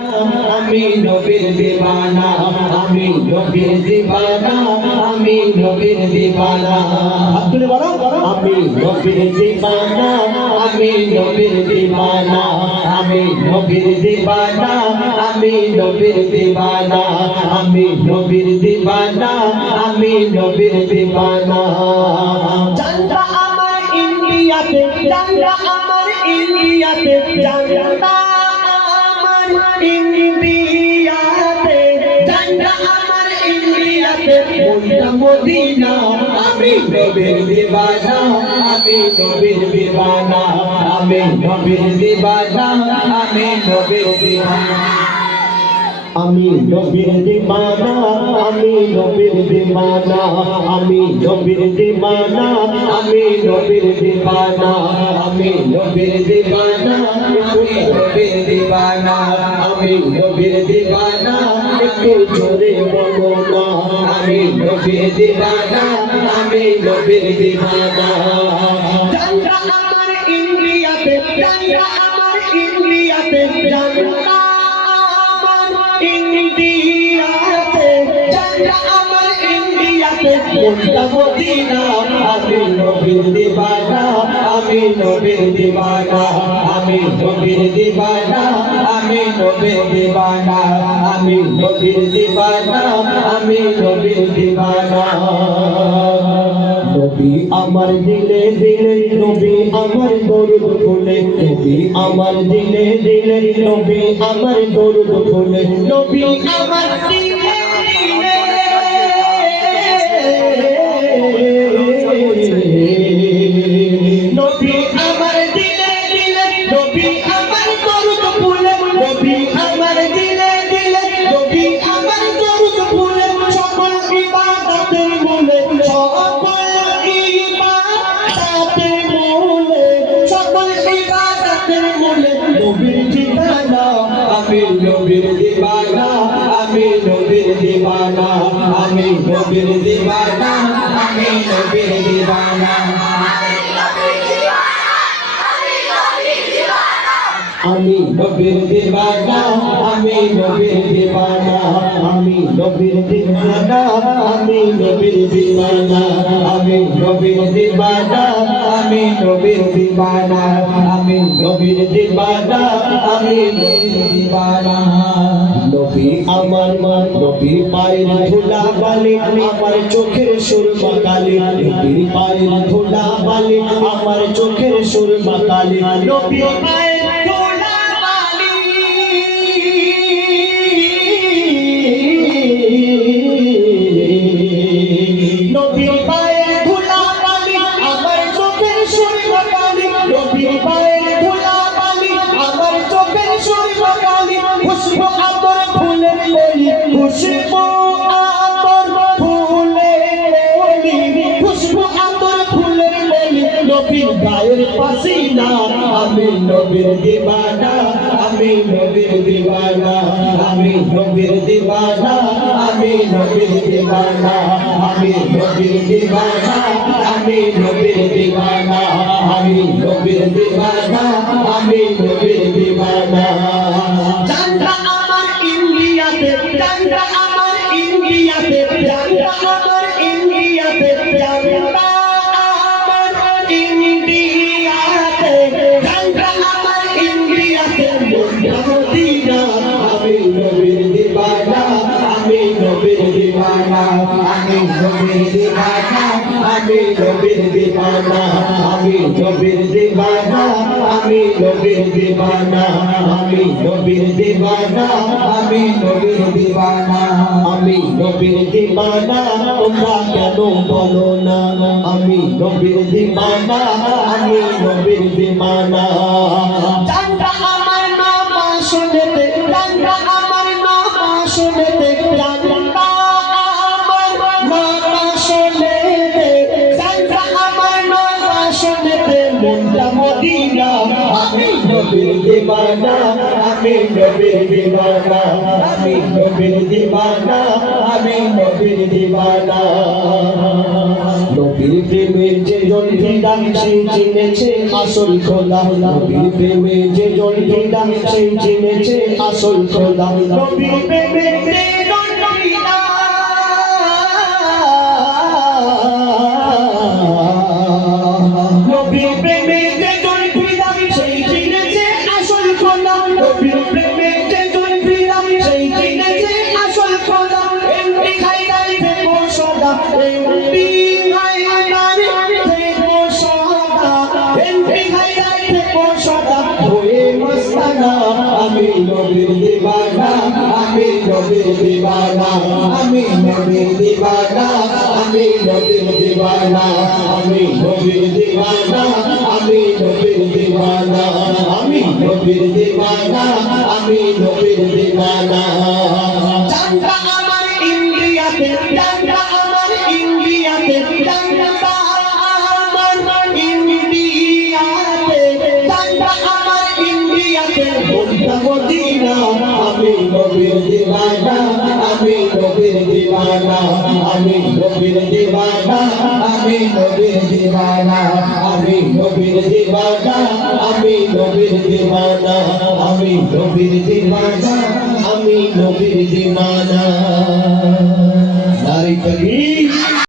আমি নবীর দিওয়ানা, আমি নবীর দিওয়ানা, আমি নবীর দিওয়ানা। হাত তুলে বলো, আমি নবীর দিওয়ানা, আমি নবীর দিওয়ানা, আমি নবীর দিওয়ানা, আমি নবীর দিওয়ানা, আমি নবীর দিওয়ানা, আমি নবীর দিওয়ানা। জানতা আমার ইন্ডিয়াতে, জানতা আমার ইন্ডিয়াতে, জানতা ইন্ডিয়াতে, জানতা আমার ইন্ডিয়াতে, মনটা মদিনা। আমি নবীর দিওয়ানা, আমি নবীর দিওয়ানা, আমি নবীর দিওয়ানা, আমি নবীর দিওয়ানা। আমি নবীর দিওয়ানা, আমি নবীর দিওয়ানা, আমি নবীর দিওয়ানা, আমি নবীর দিওয়ানা, আমি নবীর দিওয়ানা, আমি নবীর দিওয়ানা, আমি নবীর দিওয়ানা। একটু জোরে বলো না, আমি নবীর দিওয়ানা, আমি নবীর দিওয়ানা। জানতা আমার ইন্ডিয়াতে, জানতা আমার ইন্ডিয়াতে, জানতা ইন্ডিয়াতে, জানতা আমার ইন্ডিয়াতে, মনটা মদিনা। আমি নবীর দিওয়ানা, আমি নবীর দিওয়ানা, আমি নবীর দিওয়ানা, আমি নবীর দিওয়ানা, আমি নবীর দিওয়ানা, আমি নবীর দিওয়ানা। নবী আমার দিলে দিলে, নবী আমার দরুদ ফুলে, নবী আমার দিলে দিলে, নবী আমার দরুদ ফুলে, নবী আমার দিলে দিলে, নবী আমার দিলে দিলে, নবী আমার দরুদ ফুলে, নবী আমার দিলে দিলে, নবী আমার দরুদ ফুলে। সকল ইবাদতের মূলে, সকল ইবাদতের মূলে, সকল ইবাদতের মূলে নবীর ঠিকানা। আমি নবীর দিওয়ানা, আমি নবীর দিওয়ানা, আমি নবীর দিওয়ানা, আমি নবীর দিওয়ানা। আমি নবীর দিওয়ানা, আমি নবীর দিওয়ানা, আমি নবীর দিওয়ানা, আমি নবীর দিওয়ানা, আমি নবীর দিওয়ানা, আমি নবীর দিওয়ানা, আমি নবীর দিওয়ানা, আমি নবীর দিওয়ানা। নবী আমার মা, নবী পায়ের ধুলা বালি, আমার চোখের সুরমা কালি, নবীর পায়ের ধুলা বালি, আমার চোখের সুরমা কালি, নবী পায়ের খুশবু আতর ফুলের কলি, খুশবু আতর ফুলের কলি, খুশবু আতর ফুলের কলি, নবীর গায়ের পাসিনা। আমি নবীর দিওয়ানা, আমি নবীর দিওয়ানা, আমি নবীর দিওয়ানা, আমি নবীর দিওয়ানা, আমি নবীর দিওয়ানা, আমি নবীর দিওয়ানা, আমি নবীর দিওয়ানা, আমি নবীর দিওয়ানা। জানতা আমার ইন্ডিয়াতে, জানতা আমার ইন্ডিয়াতে, জানতা আমার ইন্ডিয়াতে, জানতা আমার ইন্ডিয়াতে, জানতা আমার ইন্ডিয়াতে, মনটা মদিনা। আমি নবীর দিওয়ানা, আমি নবীর দিওয়ানা, আমি নবীর দিওয়ানা, আমি নবীর দিওয়ানা, আমি নবীর দিওয়ানা, আমি নবীর দিওয়ানা, আমি নবীর দিওয়ানা, আমি নবীর দিওয়ানা, আমি নবীর দিওয়ানা। তোমরা কেন বলো না আমি নবীর দিওয়ানা, আমি নবীর দিওয়ানা। জানতা আমার নাম শুনতে, জানতা আমার নাম শুনতে, জানতা আমার নাম শুনতে, জানতা আমার নাম শুনতে, মনটা মদিনা। আমি নবীর দিওয়ানা, আমি নবীর দিওয়ানা, আমি নবীর দিওয়ানা, আমি নবীর দিওয়ানা। নবীর প্রেমের যে জন্যে ফিদা সেই চিনেছে আসল খোদা নবীর প্রেমে যে জন ফিদা সেই চিনেছে আসল খোদা নবীর প্রেমে যে জন ফিদা নবীর প্রেমে যে জন ফিদা সেই চিনেছে আসল খোদা নবীর প্রেমে যে জন ফিদা সেই চিনেছে আসল খোদা এমনি খাইলাই থেকো সদা এমনি খাইলাই থেকো সদা এমনি খাইলাই থেকো সদা হয়ে মস্তানা আমি নবীর দিওয়ানা আমি নবীর দিওয়ানা আমি নবীর দিওয়ানা আমি নবীর দিওয়ানা আমি নবীর দিওয়ানা আমি নবীর দিওয়ানা আমি নবীর দিওয়ানা আমি নবীর দিওয়ানা জানতা আমার ইন্ডিয়াতে জানতা আমার ইন্ডিয়াতে জানতা আমার ইন্ডিয়াতে জানতা আমার ইন্ডিয়াতে বলতা মদিনা আমি নবীর দিওয়ানা আমি নবীর দিওয়ানা আমি নবীর দিওয়ানা আমি নবীর দিওয়ানা আমি নবীর দিওয়ানা আমি নবীর দিওয়ানা আমি নবীর দিওয়ানা আমি নবীর দিওয়ানা